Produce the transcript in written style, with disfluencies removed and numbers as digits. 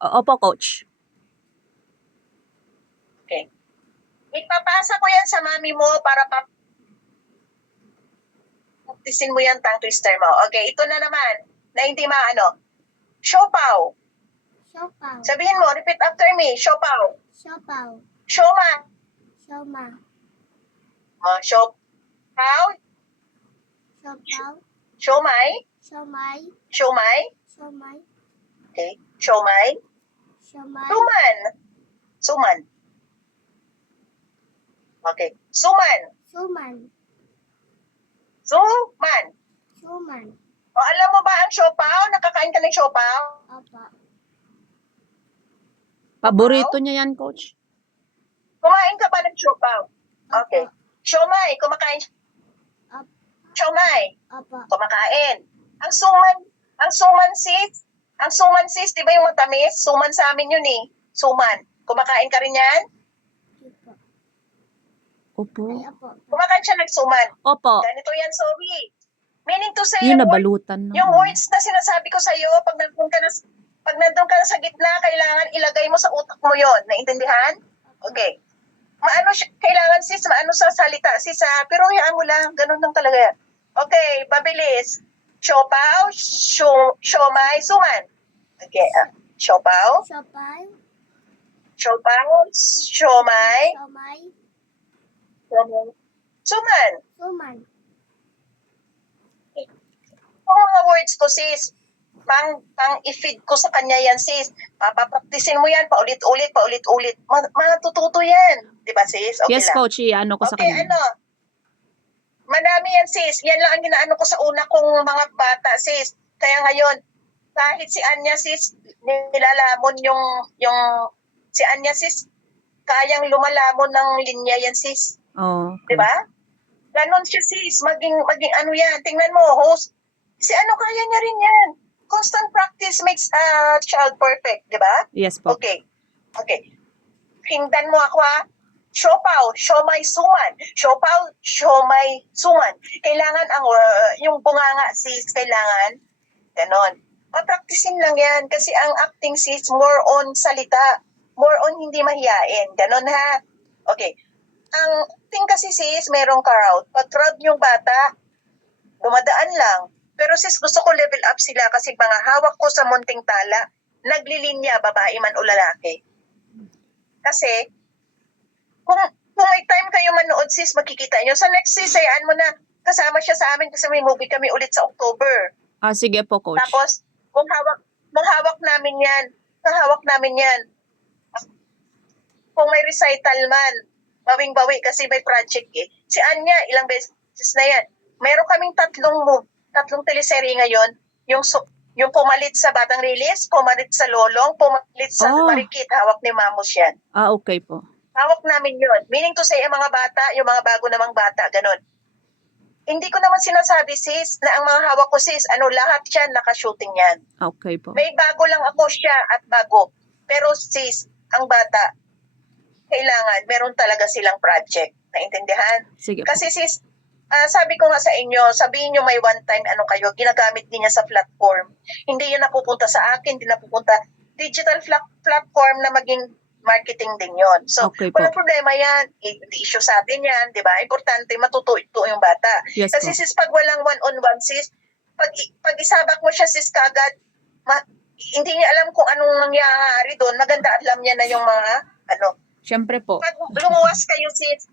Opo, coach. Okay. Ipapasa ko yan sa mami mo para practicein mo yan tongue twister mo. Okay, ito na naman. Na hindi maano. Siopaw. Siopaw. Sabihin mo, repeat after me. Siopaw. Siopaw. Sioma. Sioma. Siopaw. Siopaw. Siomay. Siomay. Siomay. Siomay. Okay. Siomay. Siomay. Suman. Suman. Okay. Suman. Suman. Suman. Suman. O, alam mo ba ang siopaw? Nakakain ka ng siopaw? Opo. Paborito niya yan, coach. Kumain ka ba ng siopaw? Okay. Siomay. Kumakain. Opo. Siomay. Opo. Kumakain. Ang suman sis, di ba yung matamis? Suman sa amin yun eh. Suman. Kumakain ka rin yan? Opo. Opo. Ay, opo. Kumakain siya ng suman. Opo. Ganito yan, sorry. Meaning to say, Yun, nabalutan yung na. words na sinasabi ko sa'yo, pag nandun ka na sa gitna, kailangan ilagay mo sa utak mo yon. Naintindihan? Okay. Maano siya, kailangan sis, maano sa salita sis ha, pero hayaan mo lang, ganun lang talaga yan. Okay, pabilis. Siopaw, siomay, suman. Okay, siopaw, Siopaw. siopaw, siomay, Siomay. suman. Suman. Yung mga words ko sis, pang i-feed ko sa kanya yan sis. Papapraktisin mo yan, paulit-ulit. Matututo yan. Di ba sis? Okay Yes, lang. coach. Ano ko sa Okay, kanya. Madami yan sis. Yan lang ang ginaano ko sa una kong mga bata sis. Kaya ngayon, kahit si Anya sis, nilalamon yung si Anya sis, kayang lumalamon ng linya yan sis. Oh, Di ba? Ganon siya sis, maging ano yan. Tingnan mo, host. Si ano kaya niya rin yan. Constant practice makes a child perfect, di ba? yes po. Okay. Hingdan mo ako ha. Siopaw, siomay, suman. Siopaw, siomay, suman. Kailangan yung bunganga sis, kailangan ganon. Papraktisin lang yan kasi ang acting sis more on salita, more on hindi mahiyain. Ganon ha. Okay. Ang acting kasi sis, merong crowd. Pag crowd yung bata, dumadaan lang. Pero sis, gusto ko level up sila kasi mga hawak ko sa munting tala, naglilinya, babae man o lalaki. Kasi, kung may time kayo manood sis, makikita nyo. Sa next sis, hayaan mo na, kasama siya sa amin kasi may movie kami ulit sa October. Sige po, coach. Tapos, kung hawak namin yan, kung may recital man, bawing-bawi kasi may project eh. Si Anya, ilang beses na yan. Meron kaming tatlong teleserye ngayon, yung pumalit sa Batang Rilis, pumalit sa Lolong, pumalit sa Marikit, hawak ni Mamos yan. Okay po. Hawak namin yun. Meaning to say, yung mga bata, yung mga bago namang bata, ganun. Hindi ko naman sinasabi sis, na ang mga hawak ko sis, lahat yan, nakashooting yan. Okay po. May bago lang ako siya at bago. Pero sis, ang bata, kailangan, meron talaga silang project. Naintindihan? Sige po. Kasi sis, sabi ko nga sa inyo, sabihin nyo may one time kayo, ginagamit din niya sa platform. Hindi yun napupunta sa akin, hindi napupunta. Digital platform na maging marketing din yon. So, okay po. walang problema yan. Hindi issue sa atin yan, di ba? Importante, matututo yung bata. Yes Kasi po. sis, pag walang one-on-one sis, pag isabak mo siya sis kagad, hindi niya alam kung anong nangyayari doon. Maganda alam niya na yung mga, Siyempre po. pag lumuwas kayo sis,